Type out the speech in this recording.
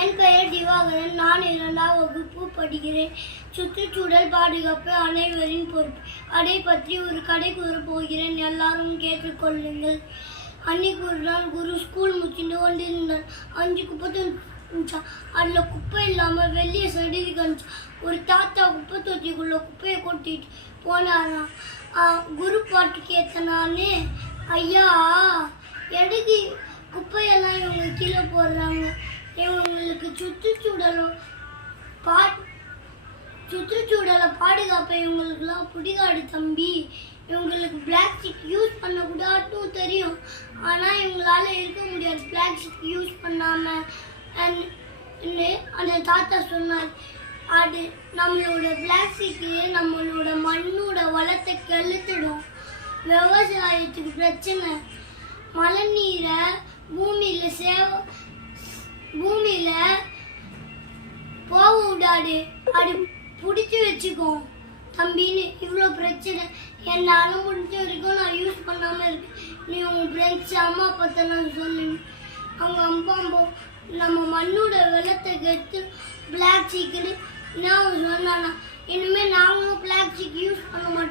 என் பெயர் திவாகரன். நான் 2ஆம் வகுப்பு படிக்கிறேன். சுற்றுச்சூழல் பாதுகாப்பு அனைவரின் பொறுப்பு. அதை பற்றி ஒரு கதை கூறப் போகிறேன். எல்லாரும் கேட்டுக்கொள்ளுங்கள். அன்னைக்கு ஒரு நாள் குரு ஸ்கூல் முடிச்சுட்டு கொண்டிருந்தார். 5 குப்பை இருந்துச்சா, அதில் குப்பை இல்லாமல் வெளியே சடுதி கணிச்சு ஒரு தாத்தா குப்பை தொட்டிக்குள்ள குப்பையை கொட்டிட்டு போனாராம். குரு பாட்டு கேட்ட நானே, ஐயா எதுக்கு குப்பையெல்லாம் இவங்க கீழே போடுறாங்க? இவங்களுக்கு சுற்றுச்சூழலை பாதுகாப்ப இவங்களுக்குலாம் பிடிக்காது தம்பி. இவங்களுக்கு பிளாஸ்டிக் யூஸ் பண்ணக்கூடாதுன்னு தெரியும், ஆனால் இவங்களால இருக்க முடியாது பிளாஸ்டிக் யூஸ் பண்ணாமல் அந்த தாத்தா சொன்னார். அது நம்மளோட பிளாஸ்டிக்கு நம்மளோட மண்ணோட வளத்தை கெடுத்துடும். விவசாயத்துக்கு பிரச்சனை. மழை நீரை பூமியில போக விடாது, அது பிடிச்சி வச்சுக்கோம் தம்பின்னு. இவ்வளோ பிரச்சனை. என்னால முடிஞ்ச வரைக்கும் நான் யூஸ் பண்ணாமல் இருக்கேன். நீ உன் ஃப்ரெண்ட்ஸ் அம்மா அப்பா நான் சொல்லுங்க. அவங்க அம்மா நம்ம மண்ணோட வெள்ளத்தை கெடுத்து பிளாஸ்டிக்னு நான் சொன்னானா, இனிமேல் நாங்களும் பிளாஸ்டிக் யூஸ் பண்ண மாட்டோம்.